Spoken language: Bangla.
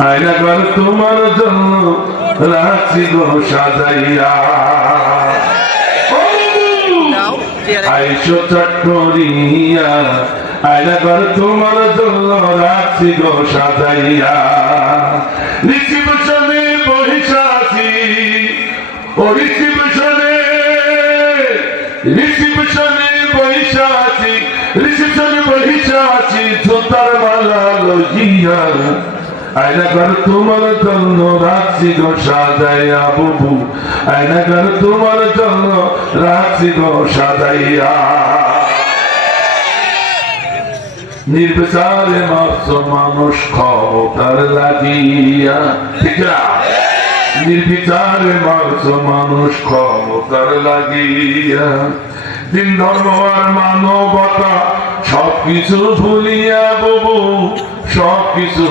আয়না ঘর তোমার জন্য রাখছি গো সাজাইয়া। আইসো চট্টরিয়া, আয়না ঘর তোমার জন্য রাখছি গো সাজাইয়া। রিসিপশনে বহিসা আছি, ও রিসিপশনে বহিসা আছি, রিসিপশনে বহিসা আছি জুতার মালা লইয়া। আয়না ঘর তোমার জন্য রাখছি গো সাজাইয়া বুবু, আয়না ঘর তোমার জন্য রাখছি গো সাজাইয়া। নির্বিচারে মারছ মানুষ ক্ষমতার লাগিয়া, ঠিক না? নির্বিচারে মারছ মানুষ ক্ষমতার লাগিয়া। দিন ধর্ম আর মানবতা সবকিছু ভুলিয়া বুবু, সবকিছু